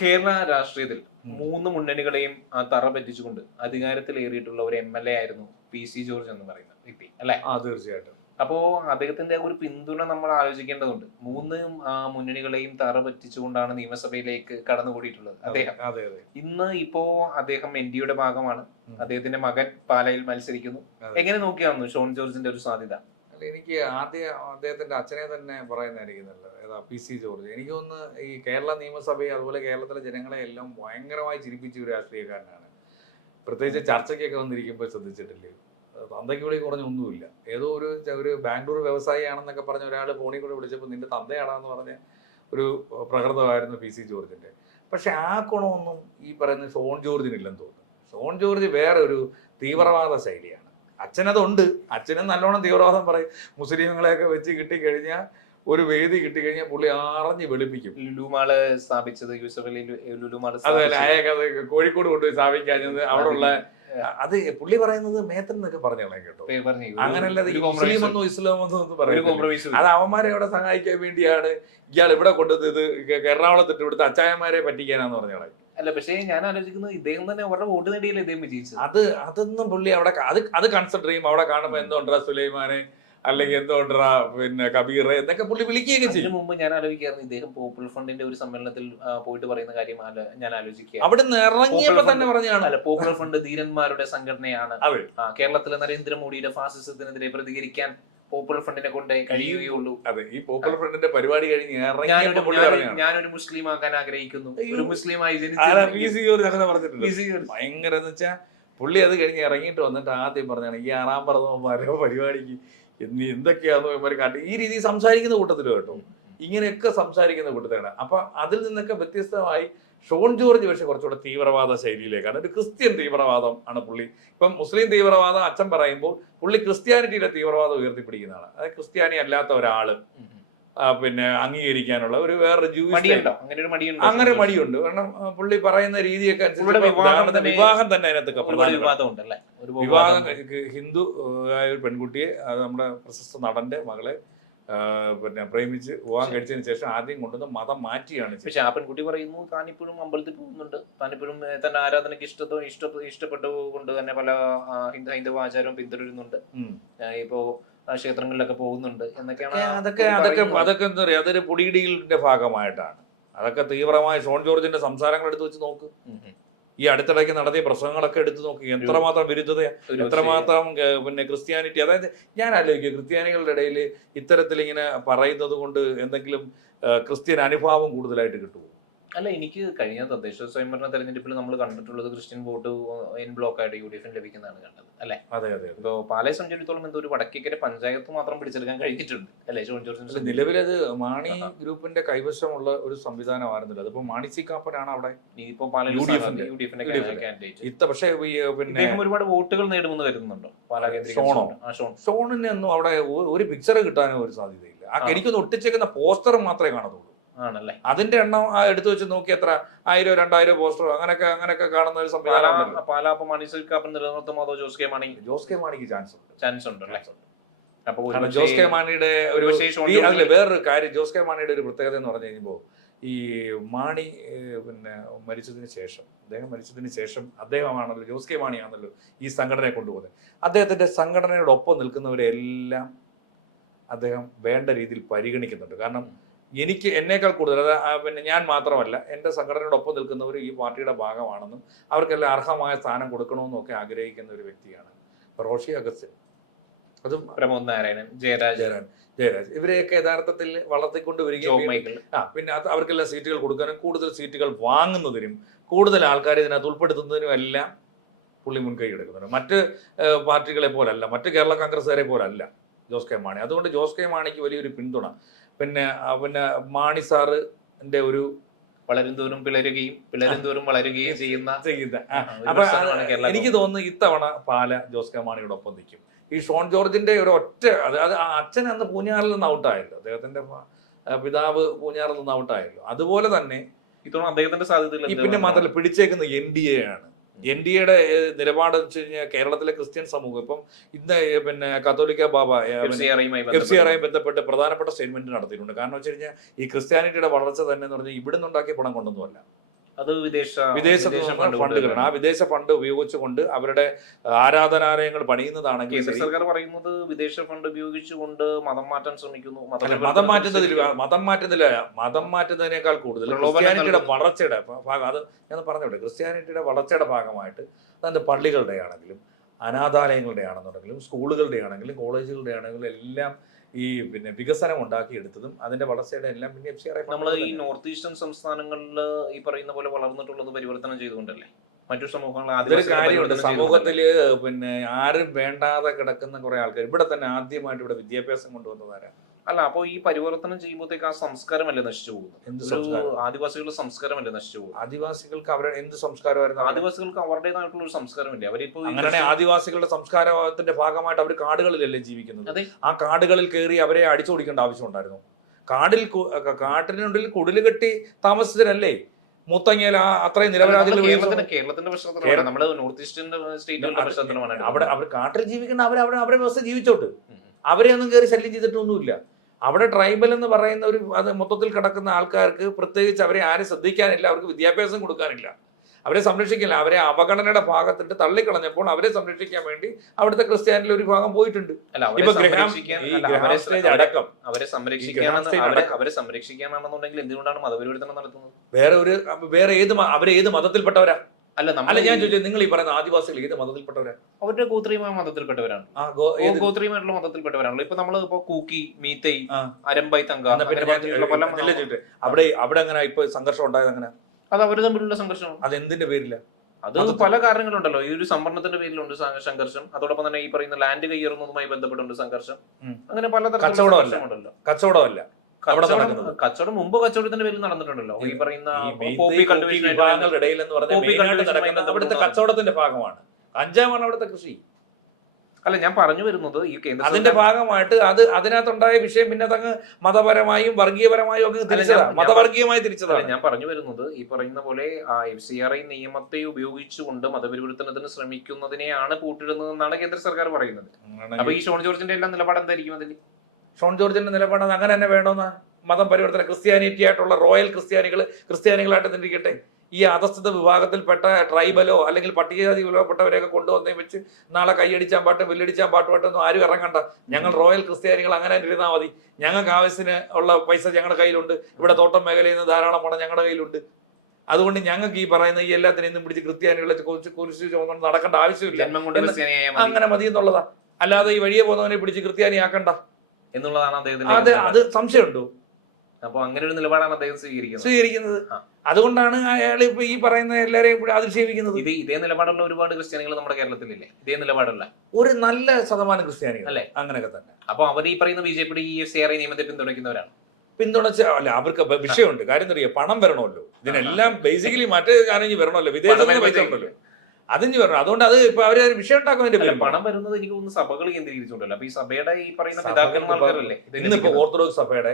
കേരള രാഷ്ട്രീയത്തിൽ മൂന്ന് മുന്നണികളെയും തറ പറ്റിച്ചുകൊണ്ട് അധികാരത്തിലേറിയിട്ടുള്ള ഒരു MLA ആയിരുന്നു PC ജോർജ് എന്ന് പറയുന്ന വ്യക്തി, അല്ലെ? തീർച്ചയായിട്ടും. അപ്പോ അദ്ദേഹത്തിന്റെ ഒരു പിന്തുണ നമ്മൾ ആലോചിക്കേണ്ടതുണ്ട്. മൂന്ന് മുന്നണികളെയും തറ പറ്റിച്ചുകൊണ്ടാണ് നിയമസഭയിലേക്ക് കടന്നുകൂടിയിട്ടുള്ളത് അദ്ദേഹം. ഇന്ന് അദ്ദേഹം NDയുടെ ഭാഗമാണ്. അദ്ദേഹത്തിന്റെ മകൻ പാലയിൽ മത്സരിക്കുന്നു. എങ്ങനെ നോക്കിയായിരുന്നു ഷോൺ ജോർജിന്റെ ഒരു സാധ്യത? എനിക്ക് ആദ്യം അദ്ദേഹത്തിന്റെ അച്ഛനെ തന്നെ പറയുന്നതായിരിക്കും നല്ലത്. PC George. എനിക്ക് തോന്നുന്നു ഈ കേരള നിയമസഭയെ അതുപോലെ കേരളത്തിലെ ജനങ്ങളെ എല്ലാം ഭയങ്കരമായി ചിരിപ്പിച്ച ഒരു രാഷ്ട്രീയക്കാരനാണ്. പ്രത്യേകിച്ച് ചർച്ചയ്ക്കൊക്കെ വന്നിരിക്കുമ്പോൾ ശ്രദ്ധിച്ചിട്ടില്ലേ, തന്തയ്ക്ക് വിളി കുറഞ്ഞൊന്നുമില്ല. ഏതോ ഒരു ബാംഗ്ലൂർ വ്യവസായിയാണെന്നൊക്കെ പറഞ്ഞ ഒരാൾ ഫോണിൽ കൂടെ വിളിച്ചപ്പോൾ നിന്റെ തന്തയാണെന്ന് പറഞ്ഞ ഒരു പ്രകൃതമായിരുന്നു PC ജോർജിന്റെ. പക്ഷെ ആ ഗുണമൊന്നും ഈ പറയുന്ന ഷോൺ ജോർജിനില്ലെന്ന് തോന്നുന്നു. ഷോൺ ജോർജ് വേറെ ഒരു തീവ്രവാദ ശൈലിയാണ്. അച്ഛനതുണ്ട്. അച്ഛനും നല്ലോണം തീവ്രവാദം പറയും. മുസ്ലിങ്ങളെയൊക്കെ വെച്ച് കിട്ടിക്കഴിഞ്ഞാൽ, ഒരു വേദി കിട്ടിക്കഴിഞ്ഞാൽ പുള്ളി അറിഞ്ഞ് വെളുപ്പിക്കും. ലുലുമാള് സ്ഥാപിച്ചത് യൂസഫ് അലി ലുലുമാള്. അതല്ല, അയാൾക്ക് കോഴിക്കോട് കൊണ്ടുപോയി സ്ഥാപിക്കാഞ്ഞത് അവിടെയുള്ള അത് പുള്ളി പറയുന്നത് മേത്തൻ എന്നൊക്കെ പറഞ്ഞു കേട്ടോ. അങ്ങനല്ല മുസ്ലിം ഒന്നും ഇസ്ലാം ഒന്നും പറയുന്നത്. അത് അവന്മാരെ അവിടെ സഹായിക്കാൻ വേണ്ടിയാണ് ഇയാൾ ഇവിടെ കൊണ്ടത്. ഇത് എറണാകുളത്തിട്ട് ഇവിടുത്തെ അച്ചായന്മാരെ പറ്റിക്കാനാന്ന് പറഞ്ഞോളെ. അല്ല, പക്ഷേ ഞാൻ ആലോചിക്കുന്നത് ഇദ്ദേഹം തന്നെ അവരുടെ വോട്ട് നേടിയല്ലേ ഇദ്ദേഹം വിജയിച്ചത്. അതൊന്നും പുള്ളി അവിടെ അത് കൺസിഡർ ചെയ്യും. അവിടെ കാണുമ്പോ എന്തുകൊണ്ടാ സുലൈമാനെ അല്ലെങ്കിൽ എന്തുകൊണ്ടാ പിന്നെ കബീർ എന്നൊക്കെ പുള്ളി വിളിക്കുകയൊക്കെ ചെയ്യും. മുമ്പ് ഞാൻ ആലോചിക്കായിരുന്നു ഇദ്ദേഹം പോപ്പുലർ ഫണ്ടിന്റെ ഒരു സമ്മേളനത്തിൽ പോയിട്ട് പറയുന്ന കാര്യം ഞാൻ ആലോചിക്കുക. അവിടെ നിന്ന് ഇറങ്ങിയപ്പോ തന്നെ പറഞ്ഞാണ്. അല്ല, പോപ്പുലർ ഫണ്ട് ധീരന്മാരുടെ സംഘടനയാണ്. കേരളത്തിലെ നരേന്ദ്രമോദിയുടെ ഫാസിസത്തിനെതിരെ പ്രതികരിക്കാൻ പോപ്പുലർ ഫണ്ടിനെ കൊണ്ടേ കഴിയുകയുള്ളൂ. അതെ, ഈ പോപ്പുലർ ഫണ്ടിന്റെ പരിപാടി കഴിഞ്ഞ് ഞാനൊരു മുസ്ലിം ആകാൻ ആഗ്രഹിക്കുന്നു, ഒരു മുസ്ലിമായി ഭയങ്കര എന്ന് വെച്ചാൽ പുള്ളി അത് കഴിഞ്ഞ് ഇറങ്ങിയിട്ട് വന്നിട്ട് ആദ്യം പറഞ്ഞാണ് ഈ ആറാം പറന്നവന്മാരോ പരിപാടിക്ക് എന്തൊക്കെയാണെന്നോ ഇവന്മാർ കാട്ടി ഈ രീതി സംസാരിക്കുന്ന കൂട്ടത്തിലും കേട്ടോ. ഇങ്ങനെയൊക്കെ സംസാരിക്കുന്ന കൂട്ടത്തിലാണ്. അപ്പൊ അതിൽ നിന്നൊക്കെ വ്യത്യസ്തമായി ഷോൺ ജോർജ് പക്ഷെ കുറച്ചുകൂടെ തീവ്രവാദ ശൈലിയിലേക്കാണ്. ഒരു ക്രിസ്ത്യൻ തീവ്രവാദം ആണ് പുള്ളി. ഇപ്പം മുസ്ലിം തീവ്രവാദം അച്ഛൻ പറയുമ്പോൾ പുള്ളി ക്രിസ്ത്യാനിറ്റിയിലെ തീവ്രവാദം ഉയർത്തിപ്പിടിക്കുന്നതാണ്. അതായത് ക്രിസ്ത്യാനി അല്ലാത്ത ഒരാള് പിന്നെ അംഗീകരിക്കാനുള്ള ഒരു വേറൊരു അങ്ങനെ മടിയുണ്ട്. കാരണം പുള്ളി പറയുന്ന രീതിയൊക്കെ അനുസരിച്ച് വിവാഹം തന്നെ അതിനകത്ത് വിവാഹം ഹിന്ദു ആയ ഒരു പെൺകുട്ടിയെ നമ്മുടെ പ്രശസ്ത നടന്റെ മകളെ പിന്നെ പ്രേമിച്ച് വിവാഹം കഴിച്ചതിന് ശേഷം ആദ്യം കൊണ്ടുവന്ന് മതം മാറ്റിയാണ്. പക്ഷെ ആ പെൺകുട്ടി പറയുന്നു താനിപ്പോഴും അമ്പലത്തിൽ പോകുന്നുണ്ട്, താനിപ്പോഴും തന്നെ ആരാധനയ്ക്ക് ഇഷ്ടപ്പെട്ടുകൊണ്ട് തന്നെ പല ഹൈന്ദവ ആചാരവും പിന്തുടരുന്നുണ്ട്, ഇപ്പോ ക്ഷേത്രങ്ങളിലൊക്കെ പോകുന്നുണ്ട് എന്നൊക്കെയാണ്. അതൊക്കെ എന്താ പറയാ, അതൊരു പൊടിയിടിയുടെ ഭാഗമായിട്ടാണ്. അതൊക്കെ തീവ്രമായ ഷോൺ ജോർജിന്റെ സംസാരങ്ങൾ എടുത്ത് വെച്ച് നോക്ക്. ഈ അടുത്തിടയ്ക്ക് നടത്തിയ പ്രസംഗങ്ങളൊക്കെ എടുത്തു നോക്കി. എത്രമാത്രം വിരുദ്ധതയാണ്, എത്രമാത്രം പിന്നെ ക്രിസ്ത്യാനിറ്റി. അതായത് ഞാൻ ആലോചിക്കുക, ക്രിസ്ത്യാനികളുടെ ഇടയിൽ ഇത്തരത്തിൽ ഇങ്ങനെ പറയുന്നത് കൊണ്ട് എന്തെങ്കിലും ക്രിസ്ത്യൻ അനുഭാവം കൂടുതലായിട്ട് കിട്ടുമോ? അല്ല, എനിക്ക് കഴിഞ്ഞ തദ്ദേശ സ്വയംഭരണ തെരഞ്ഞെടുപ്പിൽ നമ്മൾ കണ്ടിട്ടുള്ളത് ക്രിസ്ത്യൻ വോട്ട് എൻ ബ്ലോക്ക് ആയിട്ട് UDF ലഭിക്കുന്നതാണ് കണ്ടത്, അല്ലെ? അതെ. ഇപ്പോ പാലയെ സംബന്ധിച്ചിടത്തോളം എന്തോ ഒരു വടക്കേക്കര പഞ്ചായത്ത് മാത്രം പിടിച്ചെടുക്കാൻ കഴിഞ്ഞിട്ടുണ്ട്, അല്ലെ? ഷോൺ ജോർജിന്റെ നിലവിലത് മാണി ഗ്രൂപ്പിന്റെ കൈവശമുള്ള ഒരു സംവിധാനമായിരുന്നില്ല. അതിപ്പോ മാണി സി കാപ്പനാണ് അവിടെ ഇപ്പൊ UDFന്റെ കാൻഡിഡേറ്റ്. പക്ഷേ പിന്നെ ഒരുപാട് വോട്ടുകൾ നേടുമെന്ന് കരുതുന്നുണ്ടോ പാലാ ഷോണിന് ഒന്നും അവിടെ ഒരു പിക്ചർ കിട്ടാനോ ഒരു സാധ്യതയില്ല. എനിക്കൊന്ന് ഒട്ടിച്ചേക്കുന്ന പോസ്റ്റർ മാത്രമേ കാണത്തുള്ളൂ. ആണല്ലേ? അതിന്റെ എണ്ണം എടുത്തു വെച്ച് നോക്കി എത്ര 1000 2000 പോസ്റ്റർ അങ്ങനെയൊക്കെ കാണുന്ന ഒരു സംവിധാനം. ജോസ് കെ മാണിക്ക് ചാൻസ് ഉണ്ട്. ജോസ് കെ മാണിയുടെ ഒരു വേറൊരു കാര്യം, ജോസ് കെ മാണിയുടെ ഒരു പ്രത്യേകത എന്ന് പറഞ്ഞു കഴിയുമ്പോൾ ഈ മാണി പിന്നെ മരിച്ചതിന് ശേഷം അദ്ദേഹമാണല്ലോ, ജോസ് കെ മാണിയാണല്ലോ ഈ സംഘടനയെ കൊണ്ടുപോകുന്നത്. അദ്ദേഹത്തിന്റെ സംഘടനയോടൊപ്പം നിൽക്കുന്നവരെല്ലാം അദ്ദേഹം വേണ്ട രീതിയിൽ പരിഗണിക്കുന്നുണ്ട്. കാരണം എന്നേക്കാൾ കൂടുതൽ പിന്നെ ഞാൻ മാത്രമല്ല, എൻ്റെ സംഘടനയോടൊപ്പം നിൽക്കുന്നവർ ഈ പാർട്ടിയുടെ ഭാഗമാണെന്നും അവർക്കെല്ലാം അർഹമായ സ്ഥാനം കൊടുക്കണമെന്നും ഒക്കെ ആഗ്രഹിക്കുന്ന ഒരു വ്യക്തിയാണ് റോഷി അഗസ്റ്റിൻ. അതും പ്രമോദ് നാരായണൻ, ജയരാജ് ഇവരെയൊക്കെ യഥാർത്ഥത്തിൽ വളർത്തിക്കൊണ്ട് വരികയും പിന്നെ അവർക്കെല്ലാം സീറ്റുകൾ കൊടുക്കാനും കൂടുതൽ സീറ്റുകൾ വാങ്ങുന്നതിനും കൂടുതൽ ആൾക്കാരെ ഇതിനകത്ത് ഉൾപ്പെടുത്തുന്നതിനും എല്ലാം പുള്ളി മുൻകൈ എടുക്കുന്നുണ്ട്. മറ്റ് പാർട്ടികളെ പോലല്ല, മറ്റ് കേരള കോൺഗ്രസ്സുകാരെ പോലല്ല ജോസ് കെ മാണി. അതുകൊണ്ട് ജോസ് കെ മാണിക്ക് വലിയൊരു പിന്തുണ. പിന്നെ മാണി സാറിന്റെ ഒരു വളരും തോറും വളരുകയും ചെയ്യുന്ന അപ്പൊ എനിക്ക് തോന്നുന്നു ഇത്തവണ പാല ജോസ് കെ മാണിയോടൊപ്പം നിൽക്കും. ഈ ഷോൺ ജോർജിന്റെ ഒരു ഒറ്റ അത് അച്ഛൻ അന്ന് പൂഞ്ഞാറിൽ നിന്ന് ഔട്ടായല്ലോ, അദ്ദേഹത്തിന്റെ പിതാവ് പൂഞ്ഞാറിൽ നിന്ന് ഔട്ടായല്ലോ. അതുപോലെ തന്നെ ഇത്തവണ അദ്ദേഹത്തിന്റെ സാധ്യത പിന്നെ മാത്രമല്ല പിടിച്ചേക്കുന്ന NDA ആണ്. NDAയുടെ നിലപാട് വെച്ച് കഴിഞ്ഞാൽ കേരളത്തിലെ ക്രിസ്ത്യൻ സമൂഹം ഇപ്പം ഇന്ന് പിന്നെ കത്തോലിക്ക ബാബ FCRI ബന്ധപ്പെട്ട് പ്രധാനപ്പെട്ട സ്റ്റേറ്റ്മെന്റ് നടത്തിയിട്ടുണ്ട്. കാരണം വെച്ച് കഴിഞ്ഞാൽ ഈ ക്രിസ്ത്യാനിറ്റിയുടെ വളർച്ച തന്നെ എന്ന് പറഞ്ഞാൽ ഇവിടെ നിന്നുണ്ടാക്കിയ പണം കൊണ്ടൊന്നുമല്ല, അത് വിദേശത്ത് ഫണ്ടുകളാണ്. ആ വിദേശ ഫണ്ട് ഉപയോഗിച്ചുകൊണ്ട് അവരുടെ ആരാധനാലയങ്ങൾ പണിയുന്നതാണെങ്കിൽ കേന്ദ്ര സർക്കാർ പറയുന്നത് വിദേശ ഫണ്ട് ഉപയോഗിച്ചുകൊണ്ട് മതം മാറ്റാൻ ശ്രമിക്കുന്നു. മതം മാറ്റുന്നതിനേക്കാൾ കൂടുതൽ ക്രിസ്ത്യാനിറ്റിയുടെ വളർച്ചയുടെ ഭാഗം, അത് ഞാൻ പറഞ്ഞോട്ടെ, ക്രിസ്ത്യാനിറ്റിയുടെ വളർച്ചയുടെ ഭാഗമായിട്ട് അതിന്റെ പള്ളികളുടെ ആണെങ്കിലും അനാഥാലയങ്ങളുടെ ആണെന്നുണ്ടെങ്കിലും സ്കൂളുകളുടെ ആണെങ്കിലും കോളേജുകളുടെ ആണെങ്കിലും എല്ലാം ഈ വികസനം ഉണ്ടാക്കിയെടുത്തതും അതിന്റെ വളർച്ചയുടെ എല്ലാം നമ്മൾ ഈ നോർത്ത് ഈസ്റ്റേൺ സംസ്ഥാനങ്ങളിൽ ഈ പറയുന്ന പോലെ വളർന്നിട്ടുള്ളത് പരിവർത്തനം ചെയ്തുകൊണ്ടല്ലേ മറ്റു സമൂഹങ്ങൾ. സമൂഹത്തില് ആരും വേണ്ടാതെ കിടക്കുന്ന കുറെ ആൾക്കാർ ഇവിടെ തന്നെ ആദ്യമായിട്ട് ഇവിടെ വിദ്യാഭ്യാസം കൊണ്ടുവന്നതാരാണ്? അല്ല, അപ്പൊ ഈ പരിവർത്തനം ചെയ്യുമ്പോഴത്തേക്ക് ആ സംസ്കാരമല്ലേ നശിച്ചു പോകുന്നത്? ആദിവാസികളുടെ സംസ്കാരമല്ലേ നശിച്ചു പോകുന്നത്? ആദിവാസികൾക്ക് അവരുടെ എന്ത് സംസ്കാരമായിരുന്നു? ആദിവാസികൾക്ക് അവരുടേതായിട്ടുള്ള ഒരു സംസ്കാരമില്ലേ? അവരിപ്പോ അങ്ങനെ ആദിവാസികളുടെ സംസ്കാരത്തിന്റെ ഭാഗമായിട്ട് അവർ കാടുകളിലല്ലേ ജീവിക്കുന്നത്? ആ കാടുകളിൽ കയറി അവരെ അടിച്ചോടിക്കേണ്ട ആവശ്യമുണ്ടായിരുന്നു? കാട്ടിനുള്ളിൽ കുടില് കെട്ടി താമസിച്ചതല്ലേ മൂത്തങ്ങയിൽ അത്രയും നിരപരാധികൾ? കേരളത്തിന്റെ പ്രശ്നത്തിലാണ്, നമ്മുടെ നോർത്ത് ഈസ്റ്റേൺ സ്റ്റേറ്റുകളുടെ പ്രശ്നത്തിലാണ്. അവിടെ അവർ കാട്ടിൽ ജീവിക്കേണ്ട അവരെ വ്യവസ്ഥ ജീവിച്ചോട്ട്, അവരെ ഒന്നും കയറി ശല്യം ചെയ്തിട്ടൊന്നുമില്ല. അവിടെ ട്രൈബൽ എന്ന് പറയുന്ന ഒരു അത് മൊത്തത്തിൽ കിടക്കുന്ന ആൾക്കാർക്ക് പ്രത്യേകിച്ച് അവരെ ആരും ശ്രദ്ധിക്കാനില്ല, അവർക്ക് വിദ്യാഭ്യാസം കൊടുക്കാനില്ല, അവരെ സംരക്ഷിക്കില്ല. അവരെ അവഗണനയുടെ ഭാഗത്തിട്ട് തള്ളിക്കളഞ്ഞപ്പോൾ അവരെ സംരക്ഷിക്കാൻ വേണ്ടി അവിടുത്തെ ക്രിസ്ത്യാനിൽ ഒരു ഭാഗം പോയിട്ടുണ്ട്. ഇപ്പൊ അടക്കം അവരെ സംരക്ഷിക്കാനാണെന്നുണ്ടെങ്കിൽ എന്തുകൊണ്ടാണ് മതപരിവർത്തനം നടത്തുന്നത്? അവരെ ഏത് മതത്തിൽപ്പെട്ടവരാ? അല്ല ഞാൻ ചോദിച്ചത്, നിങ്ങൾ ഈ പറയുന്ന ആദിവാസികൾ ഏത് മതത്തിൽപ്പെട്ടവരാ? അവരുടെ ഗോത്രീയമായ മതത്തിൽപ്പെട്ടവരാണ്, ഗോത്രീയമായിട്ടുള്ള മതത്തിൽപ്പെട്ടവരാണല്ലോ. ഇപ്പൊ നമ്മള് ഇപ്പൊ കൂക്കി, മീത്തൈ, അരമ്പൈ, തങ്ക, അവിടെ അങ്ങനെ ഇപ്പൊ സംഘർഷം ഉണ്ടായത് അങ്ങനെ? അത് അവർ തമ്മിലുള്ള സംഘർഷമാണ്. അത് എന്തിന്റെ പേരില്ല? അത് പല കാരണങ്ങളുണ്ടല്ലോ. ഈ ഒരു സംവരണത്തിന്റെ പേരിലുണ്ട് സംഘർഷം, അതോടൊപ്പം തന്നെ ഈ പറയുന്ന ലാൻഡ് കയ്യേറുന്നതുമായി ബന്ധപ്പെട്ടുണ്ട് സംഘർഷം. അങ്ങനെ പലതരത്തിലുള്ള കച്ചവടമല്ല. കച്ചവടം മുമ്പ് കച്ചവടത്തിന്റെ പേരിൽ നടന്നിട്ടുണ്ടല്ലോ. ഈ പറയുന്ന അവിടുത്തെ കച്ചവടത്തിന്റെ ഭാഗമാണ് കഞ്ചാവാണ് അവിടുത്തെ കൃഷി. അല്ല, ഞാൻ പറഞ്ഞു വരുന്നത് ഈ കേന്ദ്ര അതിന്റെ ഭാഗമായിട്ട് അതിനകത്തുണ്ടായ വിഷയം പിന്നെ അതങ്ങ് മതപരമായും വർഗീയപരമായും ഒക്കെ മതവർഗീയമായി തിരിച്ചതാണ്. ഞാൻ പറഞ്ഞു വരുന്നത് ഈ പറയുന്ന പോലെ FCRI നിയമത്തെ ഉപയോഗിച്ചുകൊണ്ട് മതപരിവർത്തനത്തിന് ശ്രമിക്കുന്നതിനെയാണ് കൂട്ടിടുന്നതെന്നാണ് കേന്ദ്ര സർക്കാർ പറയുന്നത്. അപ്പൊ ഈ ഷോൺ ജോർജിന്റെ എല്ലാം നിലപാട് എന്തായിരിക്കും അതിൽ? ഷോൺ ജോർജിന്റെ നിലപാട് അങ്ങനെ തന്നെ വേണമെന്ന്. മതം പരിവർത്തനം, ക്രിസ്ത്യാനിറ്റി ആയിട്ടുള്ള റോയൽ ക്രിസ്ത്യാനികളായിട്ട് നിന്നിരിക്കട്ടെ. ഈ അധസ്ഥിത വിഭാഗത്തിൽപ്പെട്ട ട്രൈബലോ അല്ലെങ്കിൽ പട്ടികജാതി വിഭാഗപ്പെട്ടവരെയൊക്കെ കൊണ്ടുവന്നേ വെച്ച് നാളെ കൈയടിച്ചാൻ പാട്ടും വില്ലടിച്ചാൻ പാട്ടുമായിട്ടൊന്നും ആരും ഇറങ്ങണ്ട. ഞങ്ങൾ റോയൽ ക്രിസ്ത്യാനികൾ അങ്ങനെ ഇരുന്നാൽ മതി, ഞങ്ങൾക്ക് ആവശ്യത്തിന് ഉള്ള പൈസ ഞങ്ങളുടെ കയ്യിലുണ്ട്, ഇവിടെ തോട്ടം മേഖലയിൽ നിന്ന് ധാരാളം പണം ഞങ്ങളുടെ കയ്യിലുണ്ട്, അതുകൊണ്ട് ഞങ്ങൾക്ക് ഈ പറയുന്ന ഈ എല്ലാത്തിനും ഇന്നും പിടിച്ച് ക്രിസ്ത്യാനികളെ കുരിശ് ചുമന്നുകൊണ്ട് നടക്കേണ്ട ആവശ്യമില്ല, അങ്ങനെ മതി എന്നുള്ളതാ. അല്ലാതെ ഈ വഴിയെ പോകുന്നവനെ പിടിച്ച് ക്രിസ്ത്യാനിയാക്കണ്ട എന്നുള്ളതാണ് അദ്ദേഹത്തിന്റെ. അത് സംശയമുണ്ടോ? അപ്പൊ അങ്ങനെ ഒരു നിലപാടാണ് അദ്ദേഹം സ്വീകരിക്കുന്നത്. അതുകൊണ്ടാണ് അയാൾ ഇപ്പൊ ഈ പറയുന്ന എല്ലാരെയും അധിക്ഷേപിക്കുന്നത്. ഇതേ നിലപാടുള്ള ഒരുപാട് ക്രിസ്ത്യാനികൾ നമ്മുടെ കേരളത്തിലില്ലേ? ഇതേ നിലപാടുള്ള ഒരു നല്ല ശതമാനം ക്രിസ്ത്യാനികൾ അല്ലേ അങ്ങനെയൊക്കെ തന്നെ. അപ്പൊ അവർ ഈ പറയുന്ന BJP ഈ FCRI നിയമത്തെ പിന്തുണയ്ക്കുന്നവരാണ്. അല്ല, അവർക്ക് വിഷയമുണ്ട്. കാര്യം എന്താ, പണം വരണമല്ലോ ഇതിനെല്ലാം. ബേസിക്കലി മറ്റേ കാര്യം വരണമല്ലോ, വിദേശത്ത് പൈസ ഉണ്ടല്ലോ, അതിന് വരണം. അതുകൊണ്ട് അത് ഇപ്പൊ അവര് വിഷയം ഉണ്ടാക്കുന്നതിന്റെ പണം വരുന്നത് എനിക്ക് തോന്നുന്നു സഭകൾ കേന്ദ്രീകരിച്ചുണ്ടല്ലോ. അപ്പൊ ഈ സഭയുടെ ഈ പറയുന്ന പിതാക്കന്മാർക്കല്ലേ ഇന്നിപ്പോ ഓർത്തഡോക്സ് സഭയുടെ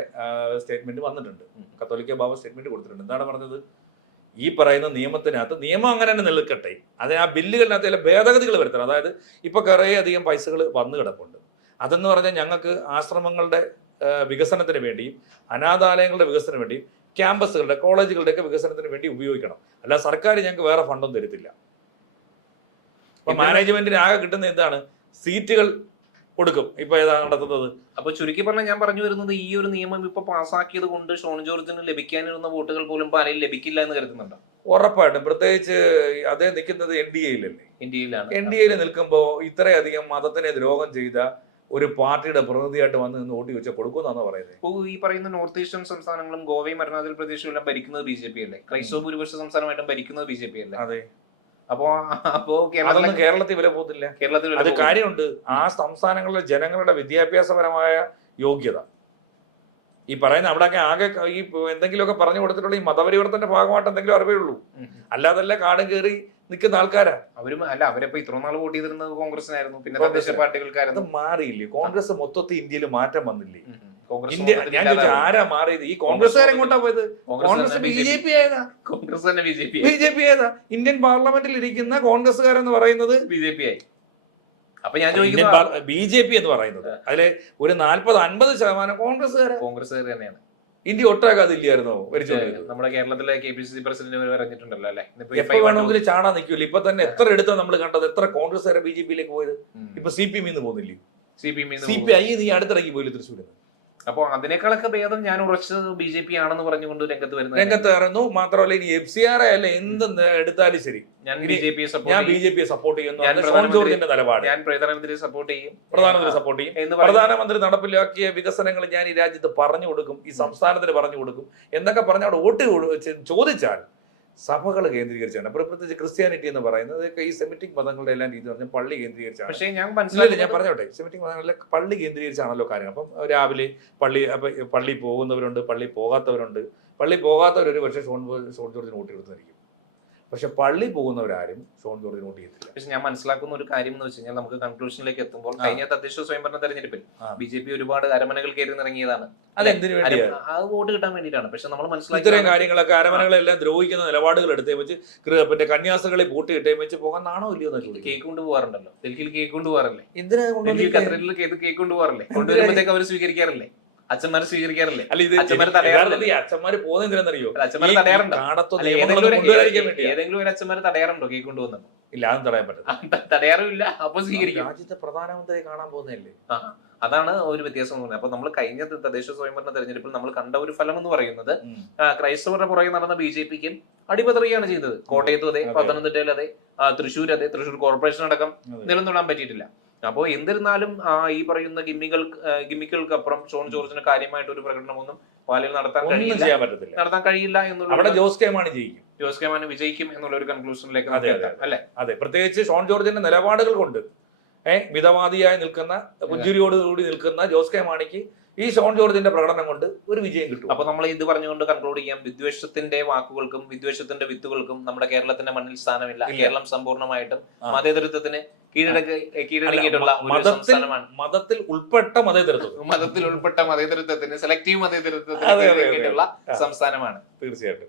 സ്റ്റേറ്റ്മെന്റ് വന്നിട്ടുണ്ട്, കത്തോലിക്ക ബാബ സ്റ്റേറ്റ്മെന്റ് കൊടുത്തിട്ടുണ്ട്. എന്താണ് പറഞ്ഞത്? ഈ പറയുന്ന നിയമത്തിനകത്ത് നിയമം അങ്ങനെ തന്നെ നിൽക്കട്ടെ, അതിന് ആ ബില്ലുകളിനകത്ത് ചില ഭേദഗതികൾ വരുത്തണം. അതായത് ഇപ്പൊ കുറേ അധികം പൈസകൾ വന്നു കിടപ്പുണ്ട്. അതെന്ന് പറഞ്ഞാൽ ഞങ്ങൾക്ക് ആശ്രമങ്ങളുടെ വികസനത്തിന് വേണ്ടിയും അനാഥാലയങ്ങളുടെ വികസനത്തിന് വേണ്ടിയും ക്യാമ്പസുകളുടെ കോളേജുകളുടെ ഒക്കെ വികസനത്തിന് വേണ്ടി ഉപയോഗിക്കണം. അല്ല സർക്കാർ ഞങ്ങൾക്ക് വേറെ ഫണ്ടൊന്നും തരത്തില്ല. ഇപ്പൊ മാനേജ്മെന്റിന് ആകെ കിട്ടുന്ന എന്താണ്? സീറ്റുകൾ കൊടുക്കും. ഇപ്പൊ ഏതാ നടത്തുന്നത്? അപ്പൊ ചുരുക്കി പറഞ്ഞാൽ ഞാൻ പറഞ്ഞു വരുന്നത്, ഈ ഒരു നിയമം ഇപ്പൊ പാസ്സാക്കിയത് കൊണ്ട് ഷോൺ ജോർജിന് ലഭിക്കാനിരുന്ന വോട്ടുകൾ പോലും പാലയിൽ ലഭിക്കില്ല എന്ന് കരുതുന്നുണ്ടോ? ഉറപ്പായിട്ടും. പ്രത്യേകിച്ച് അദ്ദേഹം നിൽക്കുന്നത് NDAയിലല്ലേ? NDAയിൽ നിൽക്കുമ്പോൾ ഇത്രയധികം മതത്തിനെ ദ്രോഹം ചെയ്ത ഒരു പാർട്ടിയുടെ പ്രതിനിധിയായിട്ട് വന്ന് നിന്ന് വോട്ട് ചോദിച്ചാൽ കൊടുക്കുമെന്നാണ് പറയുന്നത്. ഈ പറയുന്ന നോർത്ത് ഈസ്റ്റേൺ സംസ്ഥാനങ്ങളും ഗോവയും അരുണാചൽ പ്രദേശും എല്ലാം ഭരിക്കുന്നത് BJP അല്ലേ? ക്രൈസ്തവ ഭൂരിപക്ഷ സംസ്ഥാനമായിട്ടും ഭരിക്കുന്നത് BJP അല്ലേ? അതെ. അപ്പോ കേരളത്തിൽ വില പോകത്തില്ല. അത് കാര്യമുണ്ട്. ആ സംസ്ഥാനങ്ങളിലെ ജനങ്ങളുടെ വിദ്യാഭ്യാസപരമായ യോഗ്യത ഈ പറയുന്ന അവിടെയൊക്കെ ആകെ ഈ എന്തെങ്കിലുമൊക്കെ പറഞ്ഞു കൊടുത്തിട്ടുള്ള ഈ മതപരിവർത്തനത്തിന്റെ ഭാഗമായിട്ട് എന്തെങ്കിലും അറിവേ ഉള്ളൂ. അല്ലാതല്ല കാടും കയറി നിൽക്കുന്ന ആൾക്കാരാ അവരിപ്പോ ഇത്ര നാൾ വോട്ട് ചെയ്തിരുന്നത് കോൺഗ്രസിനായിരുന്നു, പിന്നെ തദ്ദേശ പാർട്ടികൾക്കായിരുന്നു. അത് മാറിയില്ലേ? കോൺഗ്രസ് മൊത്തത്തിൽ ഇന്ത്യയിൽ മാറ്റം വന്നില്ലേ? ഞാൻ ചോദിച്ചാൽ ആരാ മാറിയത്? ഈ കോൺഗ്രസ്സുകാർ എങ്ങോട്ടാ പോയത്? കോൺഗ്രസ് BJP ആയതാ. BJP ആയതാ. ഇന്ത്യൻ പാർലമെന്റിൽ ഇരിക്കുന്ന കോൺഗ്രസ്സുകാരെന്ന് പറയുന്നത് BJP ആയി. അപ്പൊ ഞാൻ ചോദിക്കുന്നത് BJP എന്ന് പറയുന്നത് അതിലെ ഒരു 40-50% കോൺഗ്രസ്സുകാർ തന്നെയാണ്. ഇന്ത്യ ഒട്ടാകെ അതില്ലായിരുന്നോ ഭരിച്ചോണ്ടിരുന്നത്? നമ്മുടെ കേരളത്തിലെ KPCC പ്രസിഡന്റ് പറഞ്ഞിട്ടുണ്ടല്ലോ അല്ലെ, എപ്പോ വേണമെങ്കിലും ചാടാൻ നിൽക്കൂല. ഇപ്പൊ തന്നെ എത്ര എടുത്താ നമ്മൾ കണ്ടത്, എത്ര കോൺഗ്രസ് BJPയിലേക്ക് പോയത്. ഇപ്പൊ CPM പോകുന്നില്ലേ, CPI നീ അടുത്തിടയ്ക്ക് പോയില്ല തൃശ്ശൂരിൽ. അപ്പൊ അതിനേക്കാളൊക്കെ ഭേദം ഞാൻ ഉറച്ച് BJP ആണെന്ന് പറഞ്ഞുകൊണ്ട് രംഗത്ത് ഇറങ്ങുന്നു. മാത്രമല്ല ഇനി FCR അല്ല എന്ത് എടുത്താലും ശരി ഞാൻ BJP സപ്പോർട്ട് ചെയ്യുന്നു. ഷോൺ ജോർജിന്റെ നിലപാട് ഞാൻ പ്രധാനമന്ത്രി സപ്പോർട്ട് ചെയ്യും, പ്രധാനമന്ത്രി നടപ്പിലാക്കിയ വികസനങ്ങൾ ഞാൻ ഈ രാജ്യത്ത് പറഞ്ഞു കൊടുക്കും, ഈ സംസ്ഥാനത്തിന് പറഞ്ഞു കൊടുക്കും എന്നൊക്കെ പറഞ്ഞ അവിടെ വോട്ട് ചോദിച്ചാൽ സഭകൾ കേന്ദ്രീകരിച്ചാണ്. പ്രത്യേകിച്ച് ക്രിസ്ത്യാനിറ്റി എന്ന് പറയുന്നത് ഈ സെമിറ്റിക് മതങ്ങളുടെ എല്ലാം രീതി പറഞ്ഞാൽ പള്ളി കേന്ദ്രീകരിച്ചാണ്. പക്ഷേ ഞാൻ പറഞ്ഞോട്ടെ, സെമിറ്റിക് മതങ്ങളിലെ പള്ളി കേന്ദ്രീകരിച്ചാണല്ലോ കാര്യം. അപ്പം രാവിലെ പള്ളി പോകുന്നവരുണ്ട്, പള്ളി പോകാത്തവരുണ്ട്. പള്ളി പോകാത്തവർ ഒരു പക്ഷേ ഷോൺ ജോർജിന് വോട്ട് കൊടുത്തായിരിക്കും. പക്ഷെ പള്ളി പോകുന്നവരാരും ഷോൺ ജോർജിന് വോട്ട് ചെയ്യത്തില്ല. പക്ഷെ ഞാൻ മനസ്സിലാക്കുന്ന ഒരു കാര്യം എന്ന് വെച്ച് കഴിഞ്ഞാൽ, നമുക്ക് കൺക്ലൂഷനിലേക്ക് എത്തുമ്പോൾ കഴിഞ്ഞ തദ്ദേശ സ്വയംഭരണ തെരഞ്ഞെടുപ്പിൽ BJP ഒരുപാട് അരമനകൾ കയറി ഇറങ്ങിയതാണ്. അതെന്തിനു വേണ്ടിയാണ്? അത് വോട്ട് കിട്ടാൻ വേണ്ടിയിട്ടാണ്. പക്ഷെ നമ്മൾ മനസ്സിലാക്കി ഇത്തരം കാര്യങ്ങളൊക്കെ അരമനകളെല്ലാം ദ്രോഹിക്കുന്ന നിലപാടുകൾ എടുത്തേ വെച്ച് പിന്നെ കന്യാസ്ത്രീകളെ വോട്ട് കിട്ടേ വെച്ച് പോകാൻ നാണോ ഇല്ലയോ? കേക്ക് കൊണ്ടുപോകാറുണ്ടല്ലോ, ഡൽഹിയിൽ കേക്ക് കൊണ്ടുപോകാറില്ലേ? എന്തിനാ ഖത്തറിൽ കേക്ക് കൊണ്ടുപോകാറില്ലേ? കൊണ്ടുവരുമ്പോഴത്തേക്ക് അവർ സ്വീകരിക്കാറില്ലേ? അച്ഛന്മാർ സ്വീകരിക്കാറില്ലേ? അച്ഛന്മാര് പോകുന്നറിയോ? അച്ഛന്മാർ തടയാറുണ്ടോ? ഏതെങ്കിലും ഒരു അച്ഛന്മാർ തടയാറുണ്ടോ കേക്ക് കൊണ്ടുവന്നത്? ഇല്ല, അതും തടയാൻ പറ്റില്ല. തടയാറുമില്ല. അപ്പൊ സ്വീകരിക്കും. രാജ്യത്തെ പ്രധാനമന്ത്രിയെ കാണാൻ പോകുന്നതല്ലേ. അതാണ് ഒരു വ്യത്യാസം എന്ന് പറയുന്നത്. അപ്പൊ നമ്മൾ കഴിഞ്ഞ തദ്ദേശ സ്വയംഭരണ തെരഞ്ഞെടുപ്പിൽ നമ്മൾ കണ്ട ഒരു ഫലം എന്ന് പറയുന്നത്, ക്രൈസ്തവരുടെ പുറകെ നടന്ന BJPക്കും അടിപതറുകയാണ് ചെയ്തത്. കോട്ടയത്തും അതെ, പത്തനംതിട്ടയിൽ അതെ, തൃശ്ശൂർ അതെ, തൃശ്ശൂർ കോർപ്പറേഷൻ അടക്കം നിലനിർത്താൻ പറ്റിയിട്ടില്ല. അപ്പോൾ എന്നിരുന്നാലും ഈ പറയുന്ന ഗിമ്മിക്കൾക്കപ്പുറം ഷോൺ ജോർജിന് കാര്യമായിട്ട് ഒരു പ്രകടനമൊന്നും പാലിൽ നടത്താൻ കഴിയില്ല എന്നുള്ള ജോസ് കെ മാണി വിജയിക്കും എന്നുള്ള ഒരു കൺക്ലൂഷനിലേക്ക് അല്ലെ. അതെ, പ്രത്യേകിച്ച് ഷോൺ ജോർജിന്റെ നിലപാടുകൾ കൊണ്ട് മിതവാദിയായി നിൽക്കുന്ന, പുഞ്ചിരിയോടുകൂടി നിൽക്കുന്ന ജോസ് കെ മാണിക്ക് ഈ ഷോൺ ജോർജിന്റെ പ്രകടനം കൊണ്ട് ഒരു വിജയം കിട്ടും. അപ്പൊ നമ്മൾ ഇത് പറഞ്ഞുകൊണ്ട് കൺക്ലൂഡ് ചെയ്യാം, വിദ്വേഷത്തിന്റെ വാക്കുകൾക്കും വിദ്വേഷത്തിന്റെ വിത്തുകൾക്കും നമ്മുടെ കേരളത്തിന്റെ മണ്ണിൽ സ്ഥാനമില്ല. കേരളം സമ്പൂർണ്ണമായിട്ടും മതേതരത്വത്തിന് കീഴടങ്ങിയിട്ടുള്ള ഒരു സംസ്ഥാനമാണ്. മതത്തിൽ ഉൾപ്പെട്ട മതേതരത്വത്തിന് സെലക്റ്റീവ് മതേതരത്വത്തിന് സംസ്ഥാനമാണ്. തീർച്ചയായിട്ടും.